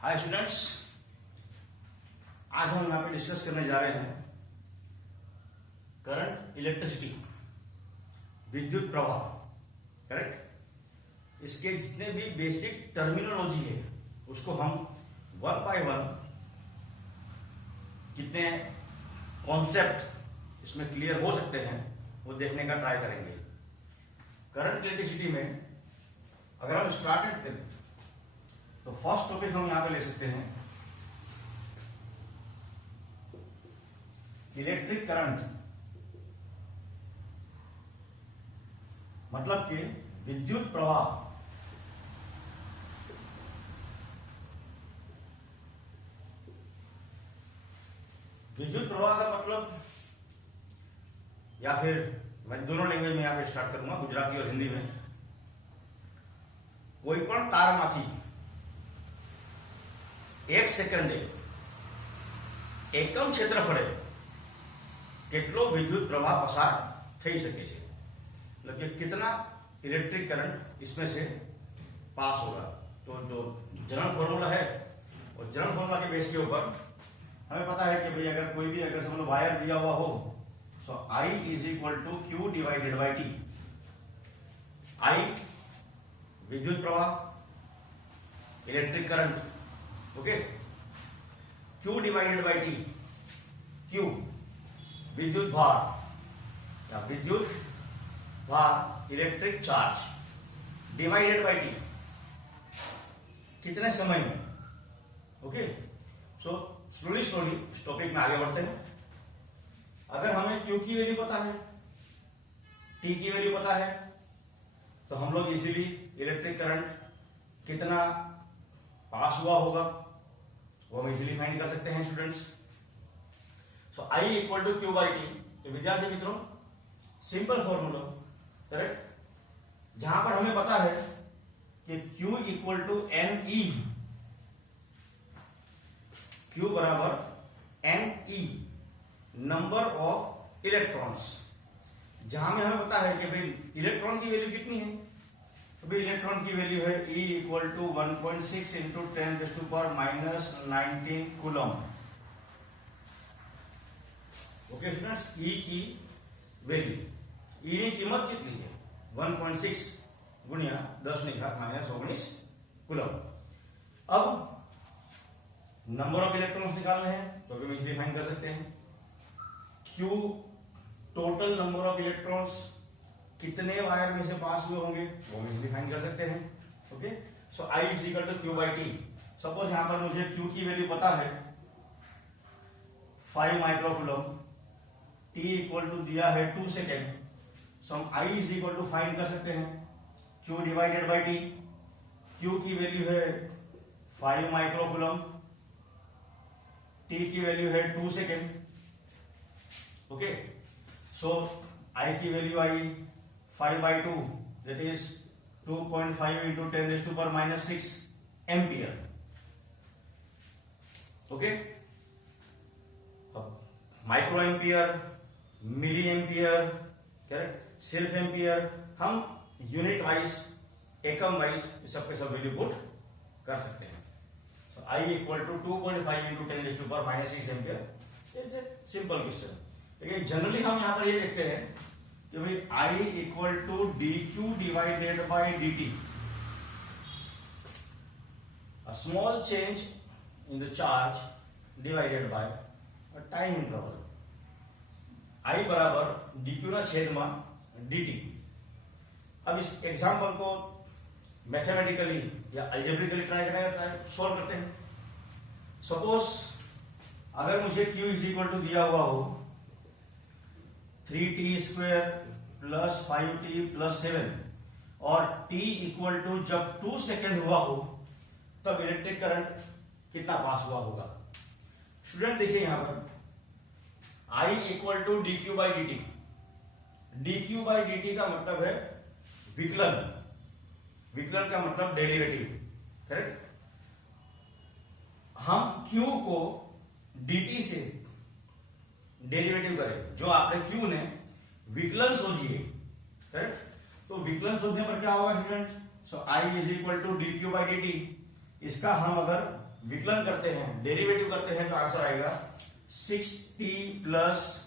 Hi students, आज हम यहाँ पे डिस्कस करने जा रहे हैं करंट, इलेक्ट्रिसिटी, विद्युत प्रवाह। करेक्ट। इसके जितने भी बेसिक टर्मिनोलॉजी है उसको हम वन बाय वन कितने कॉन्सेप्ट इसमें क्लियर हो सकते हैं वो देखने का ट्राई करेंगे। करंट इलेक्ट्रिसिटी में अगर हम स्टार्टेड करें तो फर्स्ट टॉपिक हम यहां पे ले सकते हैं इलेक्ट्रिक करंट, मतलब कि विद्युत प्रवाह। विद्युत प्रवाह का मतलब, या फिर मैं दोनों लैंग्वेज में यहां पे स्टार्ट करूंगा, गुजराती और हिंदी में। कोई पण तारमाथी एक सेकंडे एकम क्षेत्रफळे કેટલો વિદ્યુત પ્રવાહ પસાર થઈ શકે છે, मतलब कि कितना इलेक्ट्रिक करंट इसमें से पास होगा। तो जो जनरल फॉर्मूला है और जनरल फॉर्मूला के बेस के ऊपर हमें पता है कि भाई अगर कोई भी अगर समझ लो वायर दिया हुआ हो, so I is equal to Q divided by T. I विद्युत प्रवाह, electric current, okay. Q divided by T, Q विद्युत भार या विद्युत भार, electric charge, divided by T कितने समय में, ओके। सो स्लोली स्लोली इस टॉपिक में आगे बढ़ते हैं। अगर हमें Q की वैल्यू पता है, T की वैल्यू पता है, तो हम लोग इजीली इलेक्ट्रिक करंट कितना पास हुआ होगा वो हम इजीली फाइंड कर सकते हैं students. So I equal to Q by T. तो विद्यार्थी मित्रों, सिंपल फॉर्मूला, करेक्ट, जहां पर हमें पता है कि Q equal to n e, Q बराबर n e, number of electrons. जहां में हमें पता है कि भाई इलेक्ट्रॉन की वैल्यू कितनी है, तो भाई इलेक्ट्रॉन की वैल्यू है E equal to 1.6 into 10⁻⁻19 coulomb. Okay students, E की वैल्यू, E की कीमत कितनी है 1.6 गुणिया 10⁻⁻19 कूलम। अब नंबर ऑफ इलेक्ट्रॉन्स निकालने हैं तो भी हम इजीली फाइंड कर सकते हैं। Q total number of electrons कितने वायर में से पास हुए होंगे वो हम इजीली फाइंड कर सकते हैं, okay. So I is equal to Q by T. Suppose यहां पर मुझे Q की वैल्यू पता है 5 माइक्रोकूलम, T इक्वल टू दिया है 2 सेकेंड। सो हम I is equal to find कर सकते हैं Q divided by T। Q की वैल्यू है 5 माइक्रोकूलम, T की वैल्यू है 2 सेकेंड, ओके। सो I की वैल्यू आई 5/2, that is 2.5 into 10⁻⁻6 ampere, okay. अब micro ampere, milli ampere, correct, self ampere, हम यूनिट वाइज, एकम वाइज सबके सब वैल्यू पुट कर सकते हैं। So I equal to 2.5 into 10⁻⁻6 ampere. It's a simple question. लेकिन जनरली हम यहां पर ये देखते हैं कि भाई I equal to d q divided by d t. A small change in the charge divided by a time interval. I बराबर डी क्यू ना छेद में डी टी। अब इस एग्जाम्पल को मैथमेटिकली या अल्जेब्रिकली सॉल्व करते हैं। सपोज अगर मुझे Q इज इक्वल टू दिया हुआ हो 3t² प्लस 5t प्लस 7 और t इक्वल टू जब 2 सेकेंड हुआ हो तब इलेक्ट्रिक करंट कितना पास हुआ होगा। स्टूडेंट देखिए यहां पर I equal to d q by d t. D q by d t का मतलब है विकलन, विकलन का मतलब डेरिवेटिव, करेक्ट। हम Q को dt से डेरिवेटिव करें, जो आपने Q ने विकलन सोचिए, करेक्ट। तो विकलन सोचने पर क्या होगा student, so I is equal to d q by d t. इसका हम अगर विकलन करते हैं, डेरिवेटिव करते हैं, तो आंसर आएगा 6t प्लस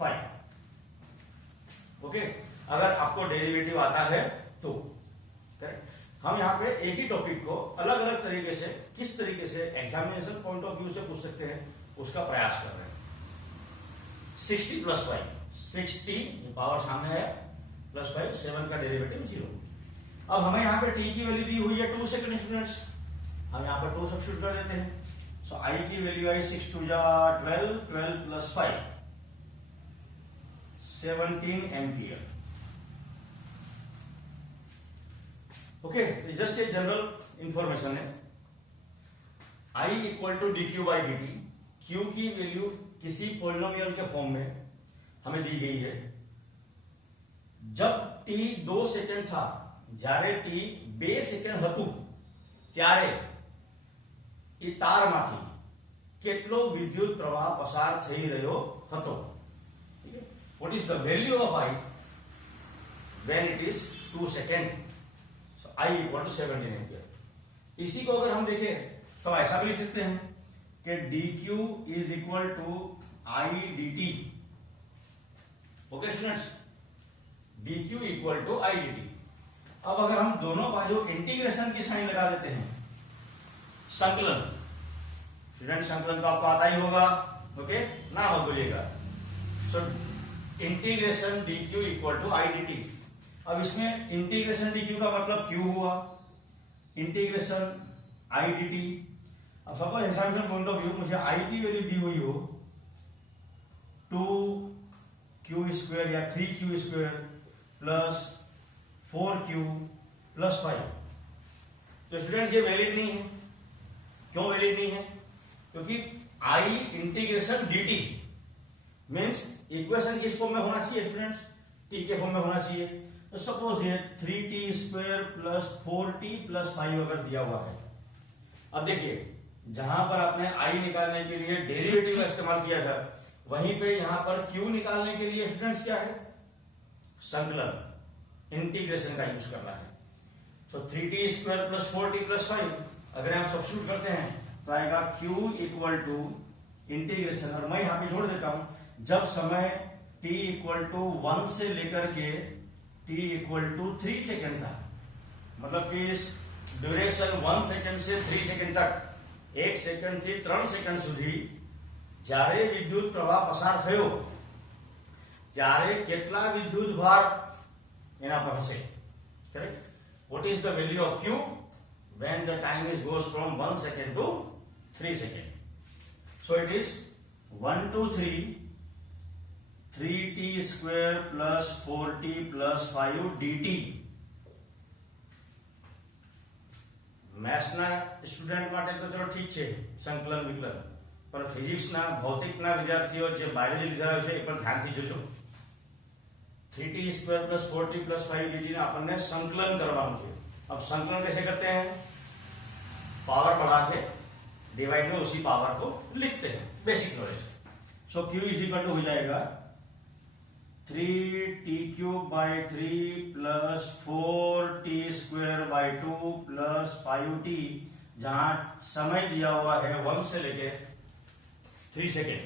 5। ओके, अगर आपको डेरिवेटिव आता है तो। करेक्ट। हम यहाँ पे एक ही टॉपिक को अलग अलग तरीके से, किस तरीके से एग्जामिनेशन पॉइंट ऑफ व्यू से पूछ सकते हैं उसका प्रयास कर रहे हैं। 60 प्लस 5, 60 पावर सामने है, प्लस 5, 7 का डेरिवेटिव 0। अब हमें यहाँ पे t की वैल्यू दी हुई है 2 सेकंड स्टूडेंट्स, हम यहाँ पर 2 सब्स्टिट्यूट कर देते हैं। सो I की वैल्यू आई 6 2 जा 12, 12 प्लस 5 17 एम्पियर। ओके, जस्ट एक जनरल इंफॉर्मेशन है। I equal to d q by d t, q की वैल्यू किसी पॉलिनोमियल के फॉर्म में हमें दी गई है। जब t 2 सेकंड था, જ્યારે t 2 સેકન્ડ હતું ત્યારે એ તારમાંથી કેટલો વિદ્યુત પ્રવાહ પસાર થઈ રહ્યો હતો। What is the value of I when it is 2 second? So I equal to 17 ampere. इसी को अगर हम देखें तो ऐसा भी लिख सकते हैं कि dq is equal to I dt। Okay students, dq equal to I dt। अब अगर हम दोनों बाजू इंटीग्रेशन की साइन लगा देते हैं, संकलन, स्टूडेंट संकलन तो आपको आता ही होगा, ओके ना मत बोलिएगा। So integration dq equal to I dt। अब इसमें इंटीग्रेशन dq का मतलब q हुआ, इंटीग्रेशन I dt। अब suppose example point of view मुझे I की वैल्यू दी हुई हो 2q स्क्वायर या 3q square plus 4q plus 5, तो स्टूडेंट्स ये वैलिड नहीं है। क्यों वैलिड नहीं है? क्योंकि I integration dt means equation किस फॉर्म में होना चाहिए स्टूडेंट्स? t के फॉर्म में होना चाहिए। तो सपोज ये 3t square plus 4t plus 5 अगर दिया हुआ है, अब देखिए जहां पर आपने I निकालने के लिए डेरिवेटिव का इस्तेमाल किया था, वहीं पे यहां पर q निकालने के लिए स्टूडेंट्स क्या है? संकलन, इंटीग्रेशन का यूज करना है। तो 3t square plus 4t plus 5 अगर हम सब्स्टिट्यूट करते हैं तो आएगा q इक्वल टू इंटीग्रेशन, और मैं यहां पे जोड़ देता हूं जब समय t इक्वल टू 1 से लेकर के t इक्वल टू 3 सेकेंड था, मतलब कि इस ड्यूरेशन 1 सेकेंड से 3 सेकेंड तक, 1 सेकेंड से 3 सेकेंड સુધી જ્યારે વિદ્યુત પ્રવાહ પસાર થયો ત્યારે કેટલા વિદ્યુત ભાર એના પર હશે? Correct? What is the value of q when the time is goes from 1 second to 3 second? So it is 1 2 3 3t square plus 4t plus 5 dt। મેથ્સના student માટે તો ચલો ઠીક છે સંકલન વિકલન, પણ ફિઝિક્સના ભૌતિકના વિદ્યાર્થીઓ જે બાયોલોજી લીધા હોય છે એ પણ ધ્યાનથી જોજો। 3t square plus 4t plus 5 dt ने अपन संकलन करवाना है। अब संकलन कैसे करते हैं? पावर बढ़ा के डिवाइड में उसी पावर को लिखते हैं, basic knowledge. So q is equal to हो जाएगा 3t cube by 3 plus 4t square by 2 plus 5t, जहां समय दिया हुआ है 1 से लेके 3 सेकेंड।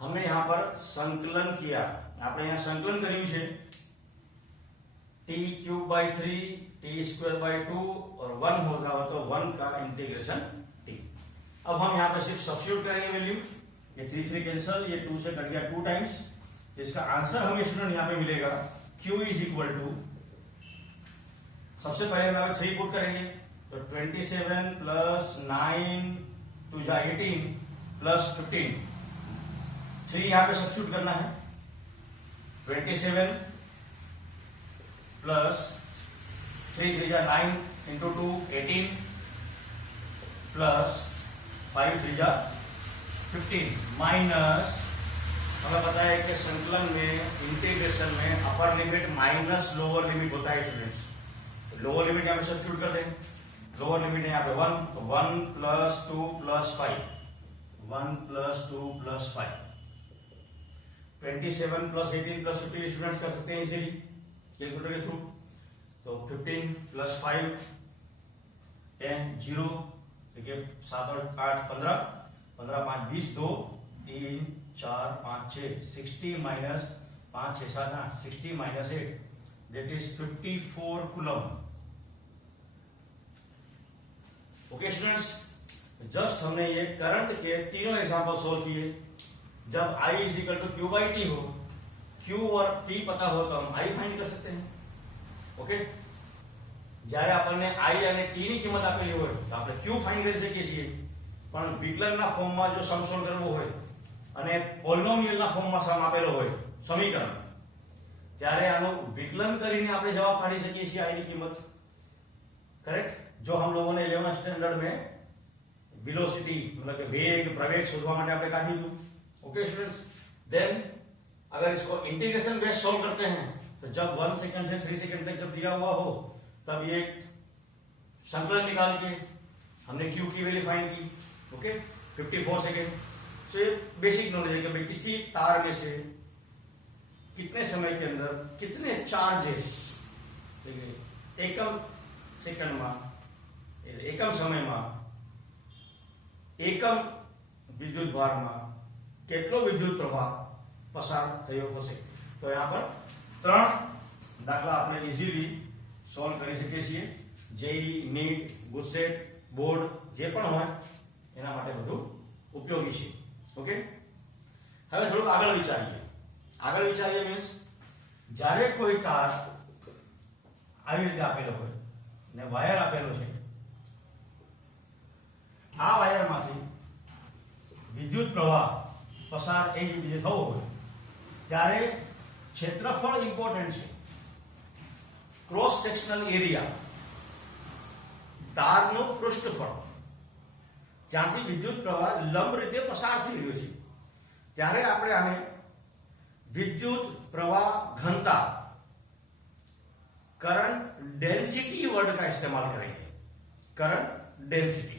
हमने यहां पर संकलन किया, आपने यहां संकलन કર્યું છે t cube by 3 t square by 2 और 1 होता हो तो 1 का इंटीग्रेशन t। अब हम यहां पर सिर्फ सब्स्टिट्यूट करेंगे वैल्यू, ये 3 3 कैंसिल, ये 2 से कट गया 2 टाइम्स। इसका आंसर हमें स्टूडेंट यहां पे मिलेगा q इज इक्वल टू, सबसे पहले हम 3 पुट करेंगे तो 27 प्लस 9 2 जा 18 प्लस 15, 3 यहां पे सब्स्टिट्यूट करना है। 27 प्लस 3 3 जा 9 इंटू 2 18 प्लस 5 3 जा 15 माइनस, हमें पता है कि संकलन में इंटीग्रेशन में upper limit minus lower limit होता है स्टूडेंट्स। तो लोअर लिमिट यहां पे सब्स्टिट्यूट कर दें, लोअर लिमिट है यहाँ पे 1, तो 1 plus 2 plus 5, 1 plus 2 plus 5, 27 plus 18 plus 15 students कर सकते हैं इजीली कैलकुलेटर के थ्रू। तो 15 प्लस 5 10 0, देखिए 7 और 8 15, 15 5 20, 2 3 4 5 6, 60 minus 5 6 7 8, 60 minus 8, that is 54 coulomb. Okay students, just हमने ये करंट के तीनों एग्जांपल सोल्व किए। जब I is equal to Q by t हो, Q और T पता हो तो हम I फाइंड कर सकते हैं। ओके, જ્યારે આપણને I અને T ની કિંમત આપેલી હોય તો આપણે Q ફાઇન્ડ કરી શકીએ છીએ, પણ વિકલનના ફોર્મમાં જો સમ સોલ્વ કરવો હોય અને પોલિનોમિયલના ફોર્મમાં સમ આપેલો હોય સમીકરણ, ત્યારે આનું વિકલન કરીને આપણે જવાબ કાઢી શકીએ છીએ I ની કિંમત। करेक्ट। जो हम लोगों ने 11 स्टैंडर्ड में वेलोसिटी मतलब कि वेग प्रवेग शोधवा માટે આપણે કાઢી હતું। ओके स्टूडेंट्स, देन अगर इसको इंटीग्रेशन बेस सॉल्व करते हैं तो जब 1 सेकंड से 3 सेकंड तक जब दिया हुआ हो तब ये संकलन निकाल के हमने Q की वैल्यू फाइंड की। Okay, 54 second. तो ये बेसिक नॉलेज है कि भाई किसी तार में से कितने समय के अंदर कितने चार्जेस एकम सेकंड में एकम समय में एकम विद्युत भार में કેટલો વિદ્યુત પ્રવાહ પસાર થયો હશે। તો यहाँ पर 3 દાખલા આપણે ઇઝીલી સોલ્વ કરી શકીએ છીએ। જેઈ નીટ ગુજસેટ બોર્ડ જે પણ હોય એના માટે બધું ઉપયોગી છે। ઓકે, હવે થોડું આગળ વિચારીએ મીન્સ જ્યારે કોઈ તાર આવી રીતે આપેલો હોય ને વાયર આપેલો છે, આ વાયરમાંથી વિદ્યુત પ્રવાહ પસાર એ જ રીતે થવો હોય ત્યારે ક્ષેત્રફળ ઇમ્પોર્ટન્ટ છે। ક્રોસ સેક્શનલ એરિયા, તારનું પૃષ્ઠફળ, જ્યાંથી વિદ્યુત પ્રવાહ લંબ રીતે પસાર થઈ રહ્યો છે ત્યારે આપણે આને વિદ્યુત પ્રવાહ ઘનતા करंट डेंसिटी वर्ड का इस्तेमाल करेंगे। Current density.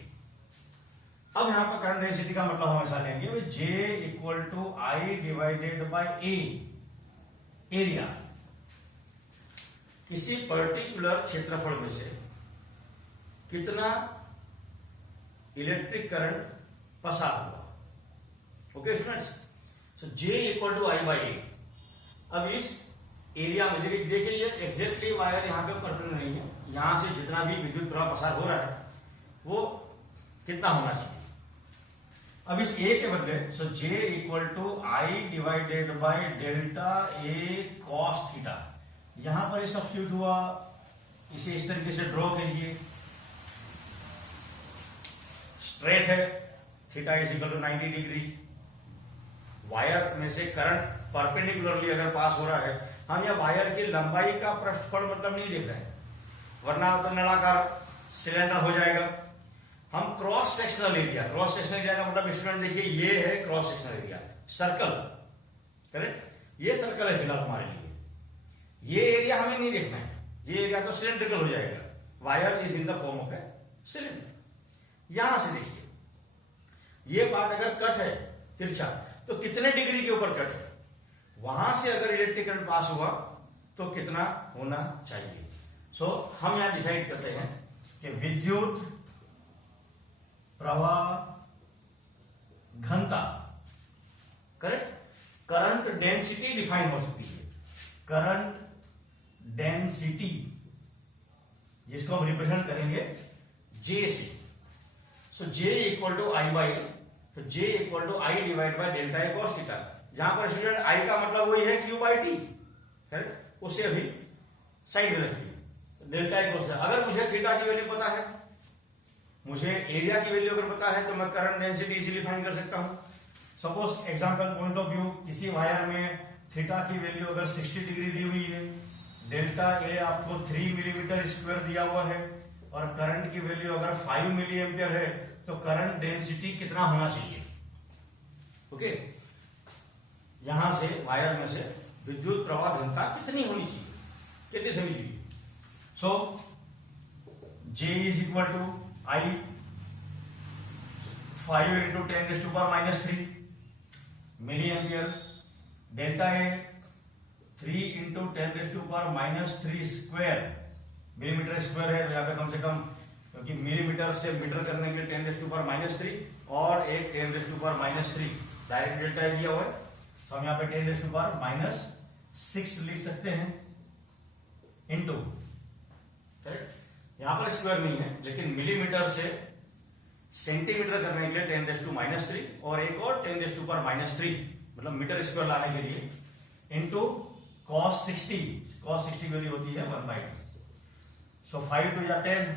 अब यहां पर करंट डेंसिटी का मतलब हमेशा लेंगे J equal to I divided by A area. किसी पर्टिकुलर क्षेत्रफल में से कितना इलेक्ट्रिक करंट पसार हुआ। Okay students, so J equal to I by A। अब इस एरिया में देखिए ये एग्जैक्टली वायर यहाँ पे पर्टिकुलर नहीं है, यहाँ से जितना भी विद्युत प्रवाह पसार हो रहा है वो कितना होना चाहिए। अब इस A के बदले so J equal to I divided by delta A cos theta, यहां पर सब्स्टिट्यूट हुआ। इसे इस तरीके से ड्रॉ कीजिए। स्ट्रेट है, theta is equal to 90 degree. Wire में से करंट परपेंडिकुलरली अगर पास हो रहा है, हम यह वायर की लंबाई का पृष्ठफल मतलब नहीं देख रहे हैं, वरना तो नलाकार सिलेंडर हो जाएगा। हम क्रॉस सेक्शनल एरिया का मतलब स्टूडेंट देखिए ये है cross sectional area, circle. Correct, ये सर्कल है फिलहाल हमारे लिए, ये एरिया हमें नहीं देखना है, ये एरिया तो सिलेंड्रिकल हो जाएगा। Wire is in the form of a cylinder. यहां से देखिए ये पार्ट अगर कट है तिरछा तो कितने डिग्री के ऊपर कट है, वहां से अगर इलेक्ट्रिक करंट पास हुआ तो कितना होना चाहिए। सो हम यहां डिसाइड करते हैं कि विद्युत प्रवाह घनता, करेक्ट, करंट डेंसिटी डिफाइन हो सकती है। करंट डेंसिटी जिसको हम रिप्रेजेंट करेंगे J से। So J equal to I by, तो J equal to I divide by delta A cos theta, जहां पर स्टूडेंट I का मतलब वही है Q बाई T। करेक्ट, उसे अभी साइड में रखिए। डेल्टा A कॉस, अगर मुझे थीटा की वैल्यू पता है, मुझे एरिया की वैल्यू अगर पता है तो मैं करंट डेंसिटी इजीली फाइंड कर सकता हूं। Suppose example point of view, किसी वायर में थीटा की वैल्यू अगर 60 डिग्री दी हुई है, डेल्टा ए आपको 3 मिलीमीटर स्क्वायर दिया हुआ है और करंट की वैल्यू अगर 5 मिली एम्पियर है तो करंट डेंसिटी कितना होना चाहिए। ओके, यहां से वायर में से विद्युत प्रवाह घनता कितनी होनी चाहिए, कितनी होनी चाहिए। So J is equal to I 5 into 10 raised to power minus 3 milliampere, delta A 3 into 10 raised to power minus 3 square millimetre square है, तो यहाँ पे कम से कम क्योंकि मिलीमीटर से मीटर करने के लिए 10⁻³ और एक 10⁻³ डायरेक्ट डेल्टा दिया हुआ है, तो हम यहाँ पे 10⁻⁻6 लिख सकते हैं इंटू, यहां पर स्क्वायर नहीं है लेकिन मिलीमीटर से सेंटीमीटर करने के लिए 10⁻³ और एक और 10⁻³ मतलब मीटर स्क्वायर लाने के लिए इंटू cos 60 की वैल्यू होती है 1/2। सो 5 टू या 10,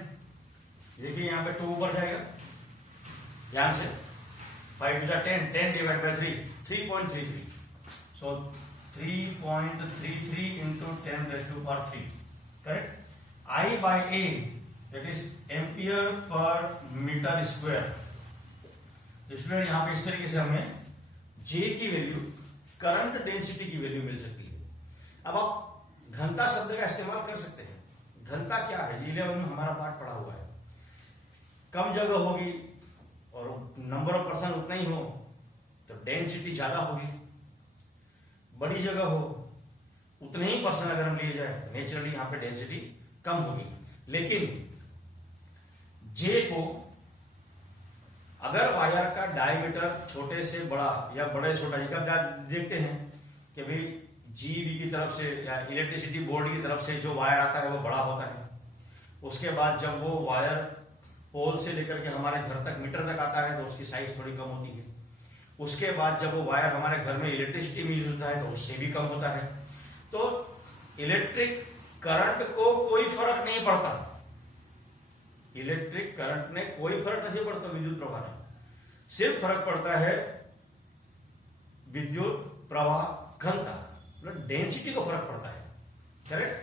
देखिए यहां पे 2 ऊपर जाएगा, ध्यान से 5 टू या 10, 10/3 3.33, सो 3.33 into 10⁻³ correct. I/A that is ampere per metre square. Student यहां पे इस तरीके से हमें J की वैल्यू, करंट डेंसिटी की वैल्यू मिल सकती है। अब आप घनता शब्द का इस्तेमाल कर सकते हैं। घनता क्या है, 11 में हमारा पाठ पढ़ा हुआ है। कम जगह होगी और नंबर ऑफ पर्सन उतना ही हो तो डेंसिटी ज्यादा होगी, बड़ी जगह हो उतने ही पर्सन अगर हम लिए जाए तो नेचुरली यहां पे डेंसिटी कम होगी। लेकिन J को अगर वायर का डायमीटर छोटे से बड़ा या बड़े से छोटा, देखते हैं कि भाई जीबी की तरफ से या इलेक्ट्रिसिटी बोर्ड की तरफ से जो वायर आता है वो बड़ा होता है, उसके बाद जब वो वायर पोल से लेकर के हमारे घर तक मीटर तक आता है तो उसकी साइज थोड़ी कम होती है, उसके बाद जब वो वायर हमारे घर में इलेक्ट्रिसिटी में यूज होता है तो उससे भी कम होता है। तो इलेक्ट्रिक करंट को कोई फर्क नहीं पड़ता, इलेक्ट्रिक करंट में कोई फर्क नहीं पड़ता विद्युत प्रवाह में, सिर्फ फर्क पड़ता है विद्युत प्रवाह घनता, मतलब डेंसिटी को फर्क पड़ता है, correct.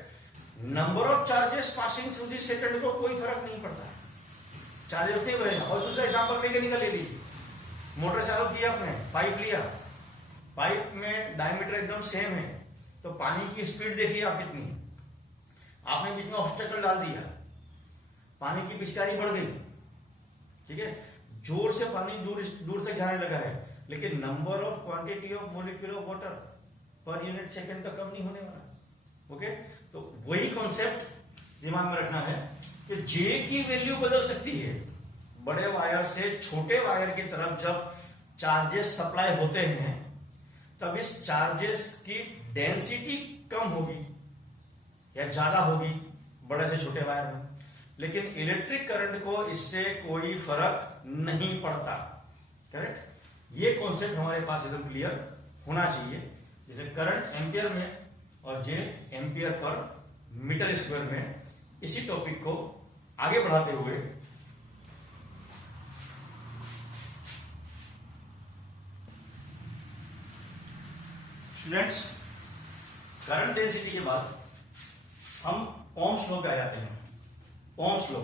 Number of charges passing through this second को कोई फर्क नहीं पड़ता है, चार्जेस नहीं बढ़ेगा। और दूसरा एग्जांपल लेके निकल लीजिए, मोटर चालू किया आपने, पाइप लिया, पाइप में डायमीटर एकदम सेम है तो पानी की स्पीड देखिए आप कितनी, आपने बीच में ऑब्स्टेकल डाल दिया, पानी की पिचकारी बढ़ गई, ठीक है, जोर से पानी दूर तक जाने लगा है, लेकिन number of quantity of molecule of water per unit second का कम नहीं होने वाला। ओके, तो वही कॉन्सेप्ट दिमाग में रखना है कि J की वैल्यू बदल सकती है। बड़े वायर से छोटे वायर की तरफ जब चार्जेस सप्लाई होते हैं तब इस चार्जेस की डेंसिटी कम होगी या ज्यादा होगी बड़े से छोटे वायर में, लेकिन इलेक्ट्रिक करंट को इससे कोई फर्क नहीं पड़ता, करेक्ट। ये कॉन्सेप्ट हमारे पास एकदम क्लियर होना चाहिए। जैसे करंट एम्पियर में और J ampere per metre square में, इसी टॉपिक को आगे बढ़ाते हुए स्टूडेंट्स, करंट डेंसिटी के बाद हम ओम्स लॉ पे आ जाते हैं। Ohm's law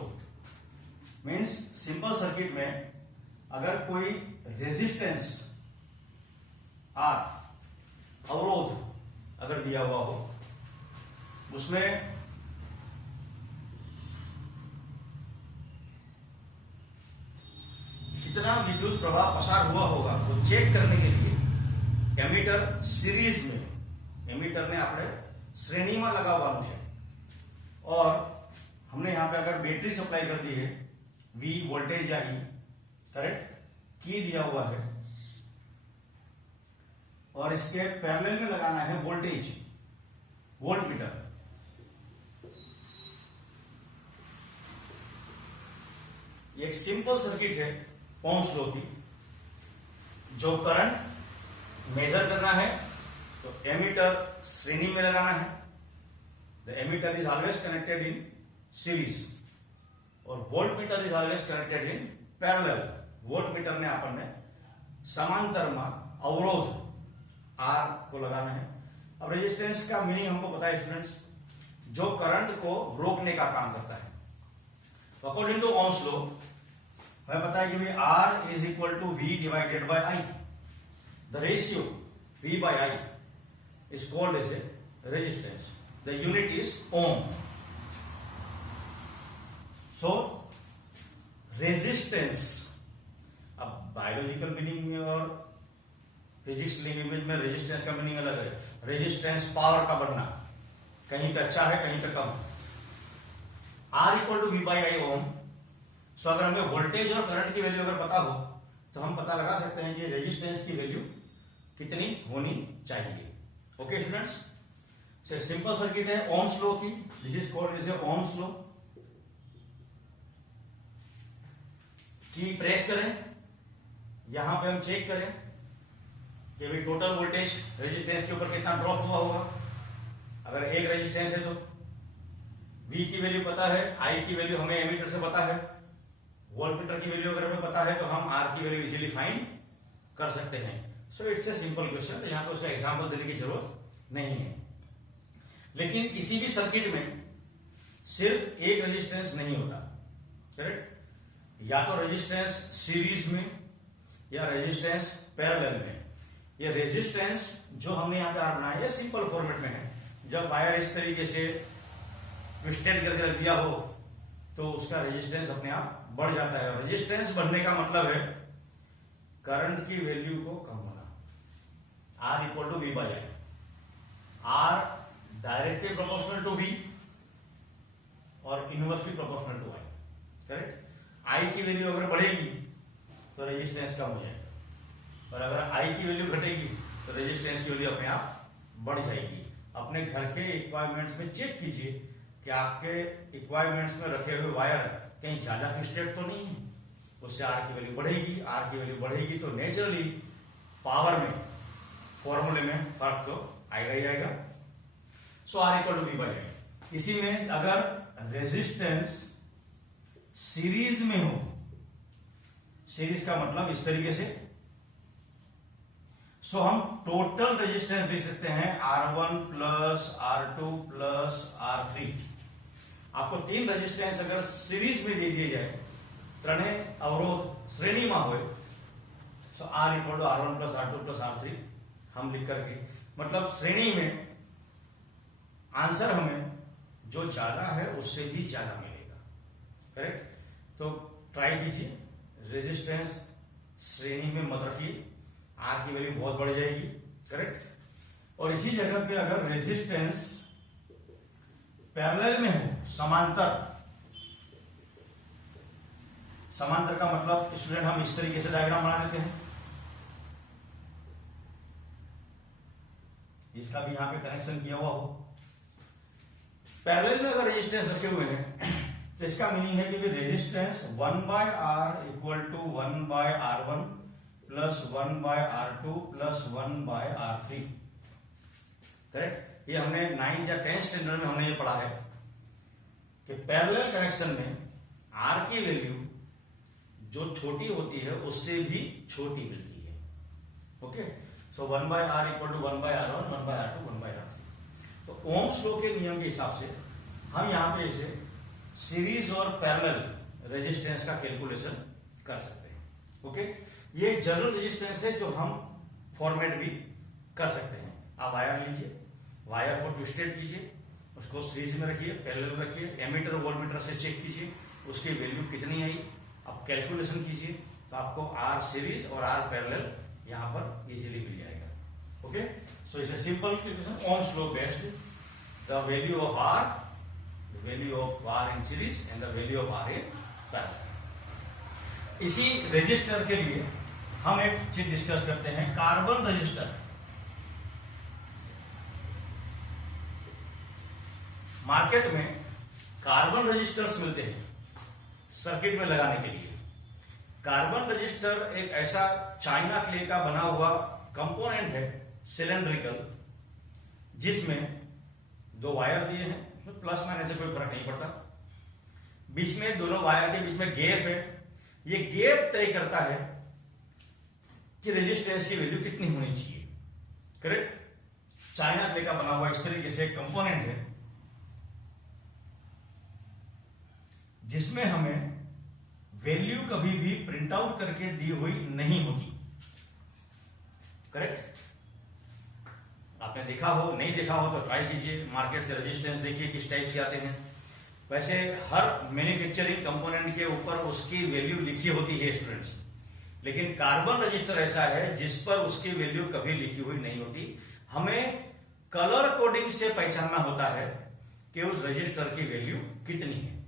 means simple circuit में अगर कोई रेजिस्टेंस आर, अवरोध अगर दिया हुआ हो, उसमें कितना विद्युत प्रवाह पसार हुआ होगा वो चेक करने के लिए एमीटर सीरीज में, एमीटर ने આપણે શ્રેણીમાં લગાવવાનું છે और हमने यहां पे अगर बैटरी सप्लाई कर दी है V वोल्टेज या E, करेक्ट, की दिया हुआ है और इसके पैरेलल में लगाना है वोल्टेज, वोल्ट मीटर। एक सिंपल सर्किट है ओम्स लॉ की। जो करंट मेजर करना है तो एमीटर श्रेणी में लगाना है, the ammeter is always connected in series और voltmeter is always connected in parallel. Voltmeter ने આપણને समांतर में अवरोध आर को लगाना है। अब रेजिस्टेंस का मीनिंग हमको पता है स्टूडेंट्स, जो करंट को रोकने का काम करता है। तो अकॉर्डिंग टू ओम्स लॉ हमें पता है कि भाई R is equal to V divided by I। The ratio V by I is called as a resistance. The unit is ohm. So resistance, अब बायोलॉजिकल मीनिंग में और फिजिक्स लैंग्वेज में resistance का मीनिंग अलग है। रेजिस्टेंस पावर का बढ़ना, कहीं पे अच्छा है कहीं पे कम। R equal to V by I ohm, so अगर हमें वोल्टेज और करंट की वैल्यू अगर पता हो तो हम पता लगा सकते हैं कि रेजिस्टेंस की वैल्यू कितनी होनी चाहिए। ओके स्टूडेंट्स, सिंपल सर्किट है ओम्स लॉ की, this is called is Ohm's law की। प्रेस करें, यहां पे हम चेक करें कि भाई टोटल वोल्टेज रेजिस्टेंस के ऊपर कितना ड्रॉप हुआ होगा। अगर एक रेजिस्टेंस है तो V की वैल्यू पता है, I की वैल्यू हमें एमीटर से पता है, वोल्टमीटर की वैल्यू अगर हमें पता है तो हम R की वैल्यू इजीली फाइंड कर सकते हैं। So it's a simple question, तो यहाँ पे उसका एग्जांपल देने की जरूरत नहीं है। लेकिन किसी भी सर्किट में सिर्फ एक रेजिस्टेंस नहीं होता, करेक्ट। या तो रेजिस्टेंस सीरीज में या रेजिस्टेंस पैरेलल में। ये रेजिस्टेंस जो हमने यहाँ पे आर बनाया है सिंपल फॉर्मेट में है। जब वायर इस तरीके से ट्विस्टेड करके रख दिया हो तो उसका रेजिस्टेंस अपने आप बढ़ जाता है। और रेजिस्टेंस बढ़ने का मतलब है करंट की वैल्यू को कम होना। R equal to V by I. R directly proportional to V और inversely proportional to I, correct. I की वैल्यू अगर बढ़ेगी तो रेजिस्टेंस कम हो जाएगा, और अगर I की वैल्यू घटेगी तो रेजिस्टेंस की वैल्यू अपने आप बढ़ जाएगी। अपने घर के इक्वायरमेंट्स में चेक कीजिए कि आपके इक्वायरमेंट्स में रखे हुए वायर कहीं ज्यादा ट्विस्टेड तो नहीं है, उससे R की वैल्यू बढ़ेगी। R की वैल्यू बढ़ेगी तो नेचुरली पावर में, फॉर्मूले में फर्क तो आएगा ही आएगा। So R equal to V by I. इसी में अगर रेजिस्टेंस सीरीज में हो, सीरीज का मतलब इस तरीके से, सो हम टोटल रेजिस्टेंस दे सकते हैं R1 plus R2 plus R3। आपको तीन रेजिस्टेंस अगर सीरीज में दे दिए जाए, त्रणे अवरोध श्रेणी में हो, so R equal to R1 plus R2 plus R3 हम लिख करके, मतलब श्रेणी में आंसर हमें जो ज्यादा है उससे भी ज्यादा मिलेगा, करेक्ट। तो ट्राई कीजिए, रेजिस्टेंस श्रेणी में मत रखिए, R की वैल्यू बहुत बढ़ जाएगी, करेक्ट। और इसी जगह पे अगर रेजिस्टेंस पैरेलल में हो, समांतर, समांतर का मतलब स्टूडेंट हम इस तरीके से डायग्राम बना देते हैं, इसका भी यहां पे कनेक्शन किया हुआ हो। पैरेलल में अगर रेजिस्टेंस रखे हुए हैं तो इसका मीनिंग है कि resistance 1 by R equal to 1 by R1 plus 1 by R2 plus 1 by R3, correct. ये हमने 9th या 10th स्टैंडर्ड में हमने ये पढ़ा है कि पैरेलल कनेक्शन में R की वैल्यू जो छोटी होती है उससे भी छोटी मिलती है। Okay, so 1 by R equal to 1 by R1, 1 by R2, 1 by R3। तो ओम्स लॉ के नियम के हिसाब से हम यहां पे इसे सीरीज और पैरेलल रेजिस्टेंस का कैलकुलेशन कर सकते हैं। ओके, ये जनरल रेजिस्टेंस है जो हम फॉर्मेट भी कर सकते हैं। आप वायर लीजिए, वायर को ट्विस्टेड कीजिए, उसको सीरीज में रखिए, पैरेलल में रखिए, एमीटर वोल्टमीटर से चेक कीजिए उसकी वैल्यू कितनी आई, आप कैलकुलेशन कीजिए तो आपको R सीरीज और R पैरेलल यहां पर इजीली मिल जाएगा। Okay, so it's a simple calculation, Ohm's law based, the value of R, the value of R in series and the value of R in parallel. इसी register के लिए हम एक चीज डिस्कस करते हैं, कार्बन रजिस्टर। मार्केट में carbon registers मिलते हैं सर्किट में लगाने के लिए। कार्बन रजिस्टर एक ऐसा चाइना क्ले का बना हुआ कंपोनेंट है, सिलेंड्रिकल, जिसमें दो वायर दिए हैं, उसमें प्लस माइनस से कोई फर्क नहीं पड़ता, बीच में दोनों वायर के बीच में गैप है। ये गैप तय करता है कि रेजिस्टेंस की वैल्यू कितनी होनी चाहिए, करेक्ट। चाइना क्ले का बना हुआ इस तरीके से कंपोनेंट है जिसमें हमें वैल्यू कभी भी प्रिंट आउट करके दी हुई नहीं होती, करेक्ट। आपने देखा हो, नहीं देखा हो तो ट्राई कीजिए, मार्केट से रेजिस्टेंस देखिए किस टाइप से आते हैं। वैसे हर मैन्युफैक्चरिंग कंपोनेंट के ऊपर उसकी वैल्यू लिखी होती है स्टूडेंट्स, लेकिन कार्बन रजिस्टर ऐसा है जिस पर उसकी वैल्यू कभी लिखी हुई नहीं होती। हमें कलर कोडिंग से पहचानना होता है कि उस रजिस्टर की वैल्यू कितनी है।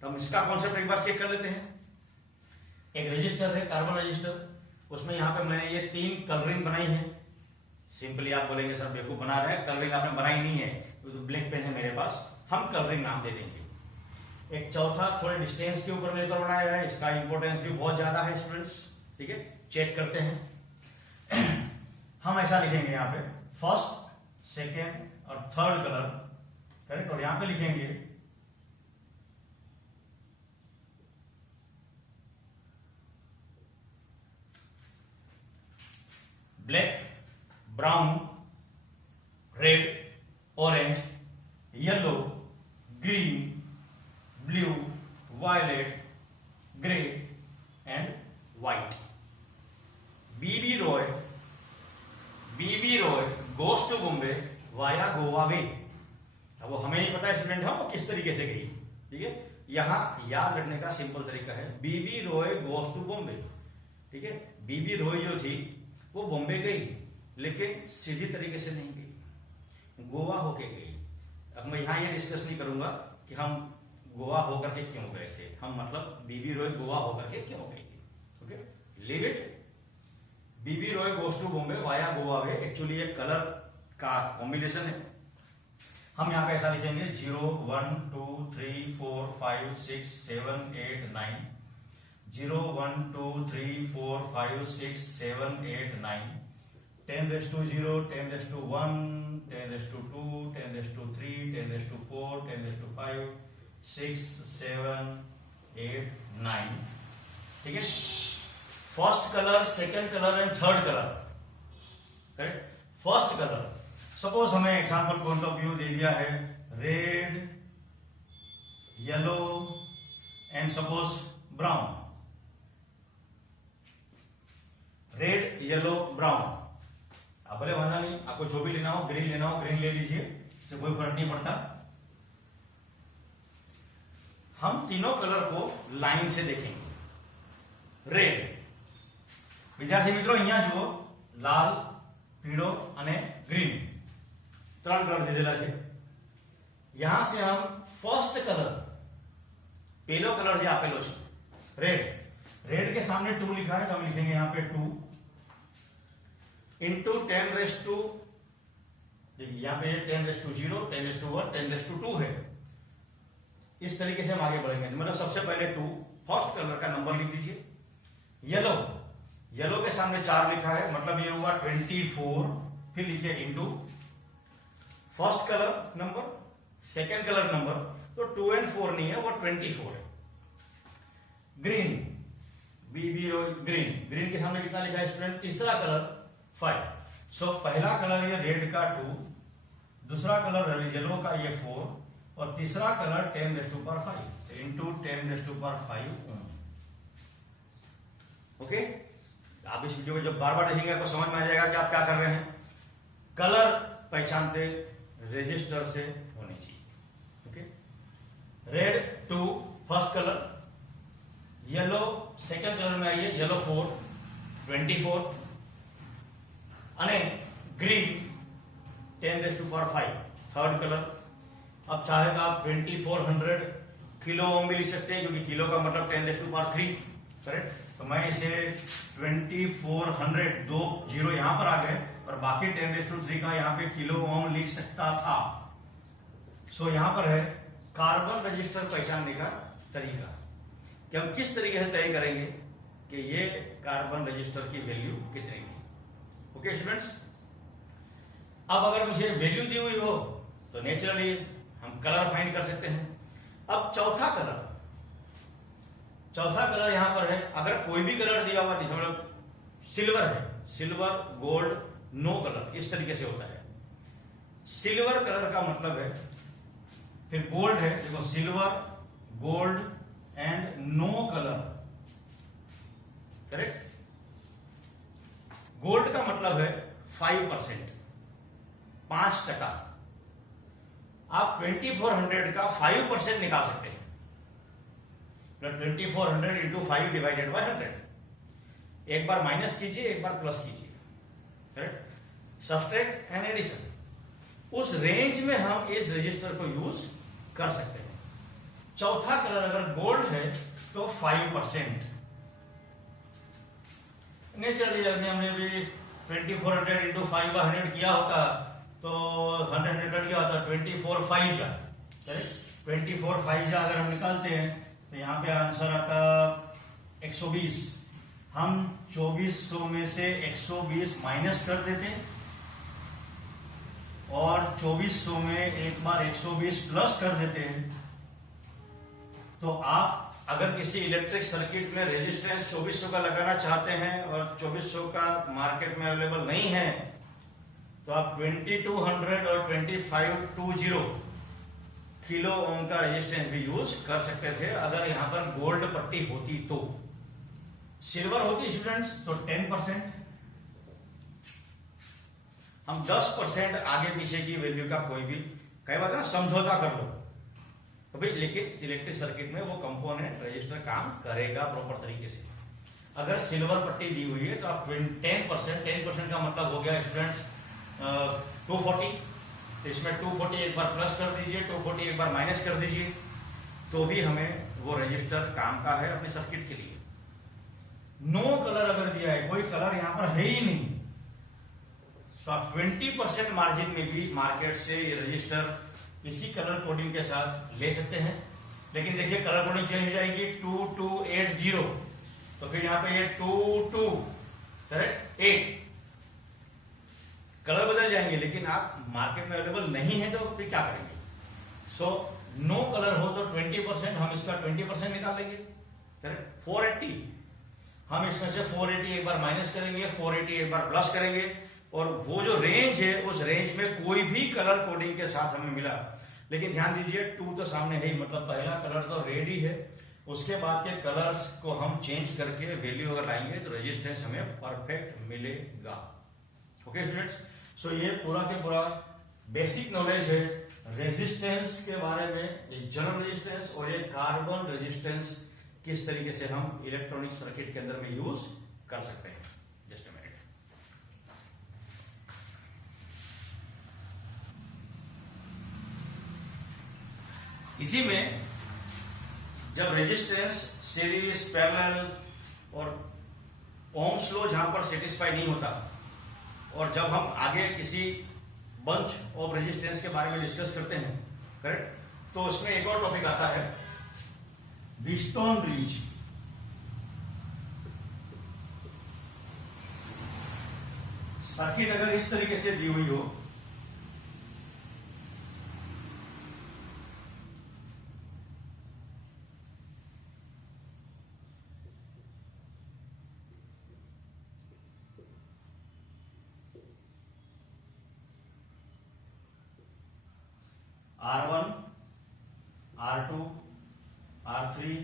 तो हम इसका कॉन्सेप्ट एक बार चेक कर लेते हैं। एक रजिस्टर है कार्बन रजिस्टर, उसमें यहाँ पे मैंने ये 3 कलरिंग बनाई है। सिंपली आप बोलेंगे सर बेवकूफ बना रहे हैं, कलरिंग आपने बनाई नहीं है, तो ब्लैक पेन है मेरे पास, हम कलरिंग नाम दे देंगे। एक चौथा थोड़े डिस्टेंस के ऊपर मिलकर बनाया है, इसका इंपॉर्टेंस भी बहुत ज्यादा है स्टूडेंट्स, ठीक है। चेक करते हैं। हम ऐसा लिखेंगे यहाँ पे फर्स्ट, सेकेंड और थर्ड कलर, करेक्ट। और यहाँ पे लिखेंगे black, brown, red, orange, yellow, green, blue, violet, grey and white. BB Roy goes to Bombay via Goa way. अब वो हमें नहीं पता स्टूडेंट है वो किस तरीके से गई, ठीक है। यहां याद रखने का सिंपल तरीका है, बीबी रॉय गोस टू बॉम्बे, ठीक है। बीबी रॉय जो थी वो बॉम्बे गई, लेकिन सीधी तरीके से नहीं गई, गोवा होके गई। अब मैं यहां ये डिस्कस नहीं करूंगा कि हम गोवा होकर के क्यों गए थे, हम मतलब बीबी रॉय गोवा होकर के क्यों गई थी, okay, leave it. BB Roy goes to Bombay via Goa way actually एक कलर का कॉम्बिनेशन है। हम यहां पे ऐसा लिखेंगे 0 1 2 3 4 5 6 7 8 9, 0 1 2 3 4 5 6 7 8 9, 10 raised to 0, 10 raised to 1, 10 raised to 2, 10 raised to 3, 10 raised to 4, 10 raised to 5, 6 7 8 9, ठीक है। First colour, second colour and third colour, correct. First colour, suppose हमें एग्जांपल पॉइंट ऑफ व्यू दे दिया है red, yellow and suppose brown, red, yellow, brown. आप बोले वादा नहीं, आपको जो भी लेना हो, ग्रीन लेना हो ग्रीन ले लीजिए, इससे कोई फर्क नहीं पड़ता। हम तीनों कलर को लाइन से देखेंगे। रेड, विद्यार्थी मित्रों અહીંયા જુઓ, લાલ, પીળો અને ગ્રીન, 3 કલર દીધેલા છે। यहां से हम फर्स्ट कलर, पहलो कलर जो आपेलो છે रेड, रेड के सामने 2 लिखा है तो हम लिखेंगे यहां पे 2 इंटू 10 रेस्ट टू, देखिए यहां पे 10 raised to 0, 10 raised to 1, 10 raised to 2 है। इस तरीके से हम आगे बढ़ेंगे, मतलब सबसे पहले 2 फर्स्ट कलर का नंबर लिख दीजिए। येलो, येलो के सामने 4 लिखा है, मतलब ये हुआ 24, फिर लिखिए into first colour number, second colour number, तो 2 और 4 नहीं है, वो 24 है। ग्रीन, बीबी ग्रीन, ग्रीन के सामने कितना लिखा है स्टूडेंट, तीसरा कलर 5। सो पहला कलर ये रेड का 2, दूसरा कलर येलो का ये 4 और तीसरा colour 10 raised to power 5 into 10 raised to power 5। Okay, आप इस वीडियो को जब बार बार देखेंगे आपको समझ में आ जाएगा कि आप क्या कर रहे हैं। कलर पहचानते रजिस्टर से होने चाहिए, okay. Red 2 first colour, yellow second colour में आइए, येलो 4 24 અને green 10 raised to power 5 third colour. अब चाहे तो आप 2400 किलो ओम भी लिख सकते हैं, क्योंकि किलो का मतलब 10 रेस्ट टू पावर 3, करेक्ट। तो मैं इसे 2400, 2 0 यहां पर आ गए और बाकी 10 रेस्ट टू 3 का यहां पे किलो ओम लिख सकता था। सो यहां पर है कार्बन रजिस्टर पहचानने का तरीका, कि हम किस तरीके से तय करेंगे कि ये कार्बन रजिस्टर की वैल्यू कितनी थी। ओके स्टूडेंट्स, अब अगर मुझे वैल्यू दी हुई हो तो नेचुरली हम कलर फाइंड कर सकते हैं। अब चौथा कलर यहां पर है, अगर कोई भी कलर दिया हुआ नहीं, मतलब सिल्वर है, सिल्वर, गोल्ड, नो कलर, इस तरीके से होता है। सिल्वर कलर का मतलब है, फिर गोल्ड है, देखो silver, gold and no colour, correct. Gold का मतलब है 5%, 5%। आप 2400 का 5% निकाल सकते हैं, 2400 इंटू 5 डिवाइडेड बाय 100। एक बार माइनस कीजिए, एक बार प्लस कीजिए, करेक्ट। सब्सट्रैक्ट एंड एडिशन, उस रेंज में हम इस रजिस्टर को यूज कर सकते हैं। चौथा कलर अगर गोल्ड है तो 5%, नेचुरली अगर हमने भी 2400 इंटू 5 का 100 किया होता तो 100 किया होता 24 5 जा, करेक्ट। 24 5 जा अगर हम निकालते हैं तो यहाँ पे आंसर आता 120। हम 2400 में से 120 माइनस कर देते और 2400 में एक बार 120 प्लस कर देते हैं। तो आप अगर किसी इलेक्ट्रिक सर्किट में रेजिस्टेंस 2400 का लगाना चाहते हैं और 2400 का मार्केट में अवेलेबल नहीं है तो आप 2200 और 2520 किलो ओम का रेजिस्टेंस भी यूज कर सकते थे अगर यहां पर गोल्ड पट्टी होती तो। सिल्वर होती स्टूडेंट्स तो 10%, हम 10% आगे पीछे की वैल्यू का कोई भी कई बार ना समझौता कर लो तो भाई, लेकिन इलेक्ट्रिक सर्किट में वो कंपोनेंट रजिस्टर काम करेगा प्रॉपर तरीके से। अगर सिल्वर पट्टी दी हुई है तो आप 10% का मतलब हो गया स्टूडेंट्स 240। तो इसमें 240 एक बार प्लस कर दीजिए, 240 एक बार माइनस कर दीजिए, तो भी हमें वो रजिस्टर काम का है अपने सर्किट के लिए। नो कलर अगर दिया है, कोई कलर यहां पर है ही नहीं, तो आप 20% मार्जिन में भी मार्केट से ये रजिस्टर इसी कलर कोडिंग के साथ ले सकते हैं। लेकिन देखिए कलर कोडिंग चेंज हो जाएगी 2280, तो फिर यहाँ पे ये 22 करेक्ट 8 कलर बदल जाएंगे, लेकिन आप मार्केट में अवेलेबल नहीं है तो फिर क्या करेंगे। सो नो कलर हो तो 20%, हम इसका 20% निकाल लेंगे, करेक्ट। 480, हम इसमें से 480 एक बार माइनस करेंगे, 480 एक बार प्लस करेंगे, और वो जो रेंज है उस रेंज में कोई भी कलर कोडिंग के साथ हमें मिला। लेकिन ध्यान दीजिए 2 तो सामने है ही, मतलब पहला कलर तो रेड ही है, उसके बाद के कलर्स को हम चेंज करके वैल्यू अगर लाएंगे तो रेजिस्टेंस हमें परफेक्ट मिलेगा। ओके स्टूडेंट्स, सो ये पूरा के पूरा बेसिक नॉलेज है रेजिस्टेंस के बारे में, जनरल रेजिस्टेंस और ये कार्बन रेजिस्टेंस किस तरीके से हम इलेक्ट्रॉनिक सर्किट के अंदर में यूज कर सकते हैं। Just a minute. इसी में जब रेजिस्टेंस सीरीज पैरेलल और ओम्स लॉ जहां पर सेटिस्फाई नहीं होता, और जब हम आगे किसी बंच ऑफ रेजिस्टेंस के बारे में डिस्कस करते हैं, करेक्ट, तो उसमें एक और टॉपिक आता है व्हीटस्टोन ब्रिज। सर्किट अगर इस तरीके से दी हुई हो, R1, R2, R3,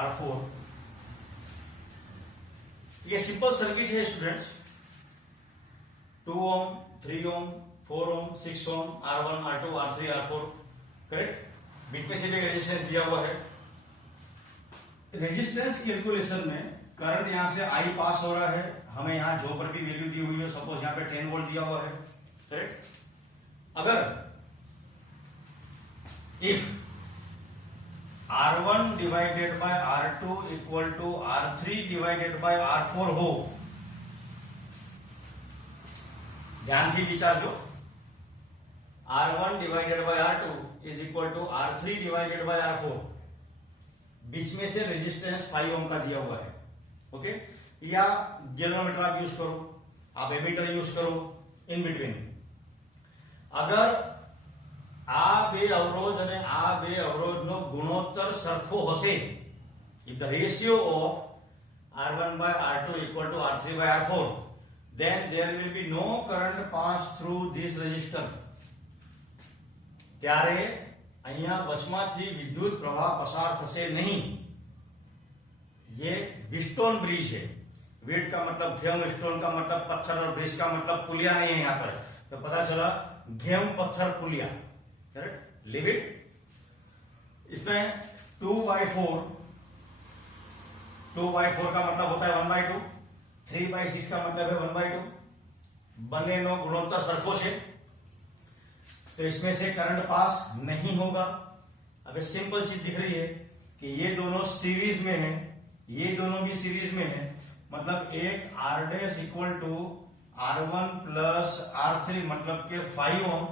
R4, ये सिंपल सर्किट है students. 2 ohm, 3 ohm, 4 ohm, 6 ohm, R1, R2, R3, R4, correct. बीच में से भी रेजिस्टेंस दिया हुआ है। रेजिस्टेंस कैलकुलेशन में करंट यहां से I पास हो रहा है, हमें यहां जो पर भी वैल्यू दी हुई है, सपोज यहां पे 10 वोल्ट दिया हुआ है, करेक्ट। अगर if R1 divided by R2 equal to R3 divided by R4 हो, ध्यान से विचार जो, R1 divided by R2 is equal to R3 divided by R4, बीच में से रेजिस्टेंस 5 ओम का दिया हुआ है, ओके। या गैल्वेनोमीटर आप यूज करो, आप एमीटर यूज करो, इन बिटवीन। अगर આ બે અવરોધ અને આ બે અવરોધનો ગુણોત્તર સરખો હશે, if the ratio of R1 by R2 equal to R3 by R4, then there will be no current pass through this resistor. ત્યારે અહીંયા વચમાંથી વિદ્યુત પ્રવાહ પસાર થશે નહીં। ये व्हीटस्टोन ब्रिज है। व्हीट का मतलब घेम, स्टोन का मतलब पत्थर, और ब्रिज का मतलब पुलिया नहीं है यहाँ पर, तो पता चला घेम पत्थर पुलिया, करेक्ट। Leave it. इसमें 2/4, 2/4 का मतलब होता है 1/2, 3/6 का मतलब है 1/2, બંનેનો ગુણોત્તર સરખો છે, तो इसमें से करंट पास नहीं होगा। अब एक सिंपल चीज दिख रही है कि ये दोनों सीरीज में है, ये दोनों भी सीरीज में है, मतलब एक R dash equal to R1 plus R3 मतलब के 5 ओम,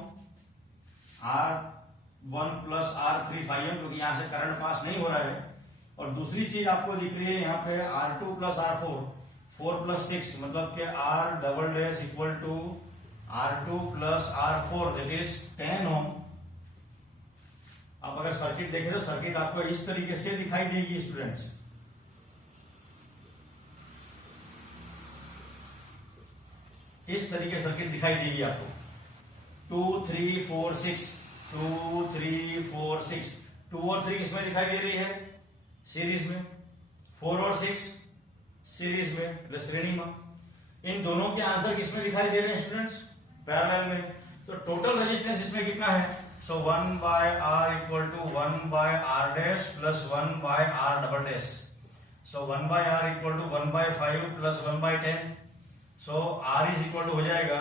R1 प्लस R3 5 ओम, क्योंकि यहां से करंट पास नहीं हो रहा है। और दूसरी चीज आपको दिख रही है यहाँ पे R2 प्लस R4, 4 प्लस 6 मतलब के R double dash equal to R2 plus R4 that is 10 ohm. अब अगर सर्किट देखें तो सर्किट आपको इस तरीके से दिखाई देगी स्टूडेंट्स। इस तरीके सर्किट दिखाई देगी आपको 2 3 4 6 2 3 4 6 2 और 3 किसमें दिखाई दे रही है? सीरीज में। 4 और 6 सीरीज में प्लस श्रेणी में। इन दोनों के आंसर किसमें दिखाई दे रहे हैं स्टूडेंट्स? पैरेलल में। तो टोटल रेजिस्टेंस इसमें कितना है? So 1 by R equal to 1 by R dash plus 1 by R double dash. So 1 by R equal to 1 by 5 plus 1 by 10। So R is equal to हो जाएगा,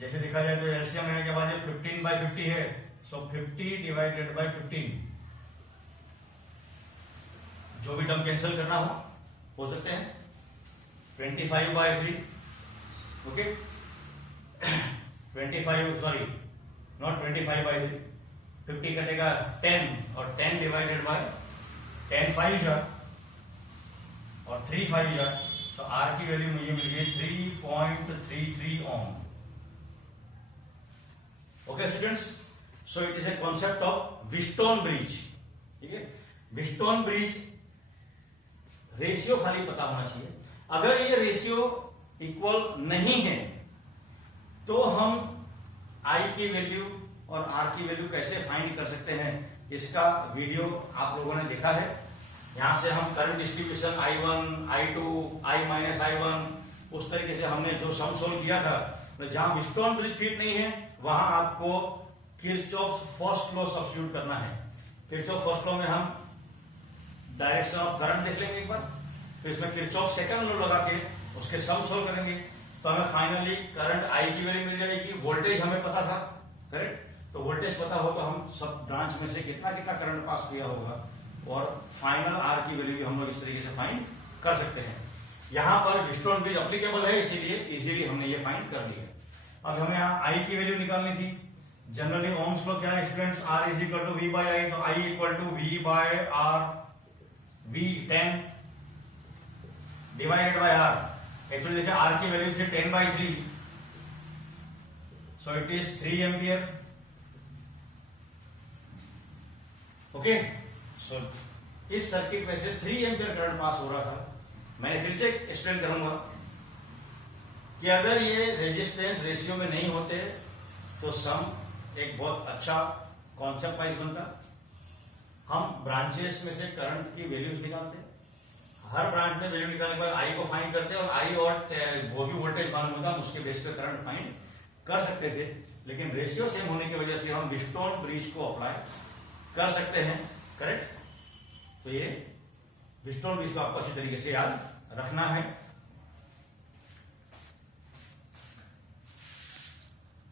जैसे देखा जाए तो एलसीएम लेने के बाद ये 15 बाय 50 है, सो 50 डिवाइडेड बाय 15। जो भी टर्म कैंसिल करना हो सकते हैं। 25 bye 3, okay 25 sorry not 25 bye 3, 50 कटेगा 10 और 10 डिवाइडेड बाय 10 5 जा और 3 5 जा। तो आर की वैल्यू मुझे मिल गई 3.33 ohm. Okay students, so it is a concept of Wheatstone bridge. ठीक है, व्हीटस्टोन ब्रिज रेशियो खाली पता होना चाहिए। अगर ये रेशियो इक्वल नहीं है तो हम आई की वैल्यू और आर की वैल्यू कैसे फाइंड कर सकते हैं, इसका वीडियो आप लोगों ने देखा है। यहां से हम current distribution I1, I2, I minus I1 उस तरीके से हमने जो सम सोल्व किया था। तो जहां व्हीटस्टोन ब्रिज फिट नहीं है वहां आपको किरचॉफ्स फर्स्ट लॉ सब्स्टिट्यूट करना है। किरचॉफ फर्स्ट लॉ में हम डायरेक्शन ऑफ करंट देख लेंगे एक बार, तो इसमें किरचॉफ सेकंड लॉ लगा के उसके सम सोल्व करेंगे तो हमें फाइनली करंट आई की वैल्यू मिल जाएगी। वोल्टेज हमें पता था, करेक्ट, तो वोल्टेज पता हो तो हम सब ब्रांच में से कितना कितना करंट पास किया होगा और फाइनल आर की वैल्यू भी हम लोग इस तरीके से फाइंड कर सकते हैं। यहां पर व्हीटस्टोन ब्रिज एप्लीकेबल है, इसीलिए इजीली हमने ये फाइंड कर लिया। अब हमें यहाँ आई की वैल्यू निकालनी थी। जनरली ओम्स लॉ क्या है students? R is equal to V by I, तो I equal to V by R, V 10 divided by R. Actually देखिए आर की वैल्यू थी 10 by 3, so it is 3 ampere. Okay, so इस सर्किट में से 3 एम्पियर करंट पास हो रहा था। मैं फिर से एक्सप्लेन करूंगा कि अगर ये रेजिस्टेंस रेशियो में नहीं होते तो सम एक बहुत अच्छा कॉन्सेप्ट वाइज बनता। हम ब्रांचेस में से करंट की वैल्यूज निकालते, हर ब्रांच में वैल्यू निकालने के बाद आई को फाइंड करते और आई और वो भी वोल्टेज मालूम होता, उसके बेस पे करंट फाइंड कर सकते थे। लेकिन रेशियो सेम होने की वजह से हम व्हीटस्टोन ब्रिज को अप्लाई कर सकते हैं, करेक्ट। तो ये व्हीटस्टोन ब्रिज को आपको अच्छी तरीके से याद रखना है।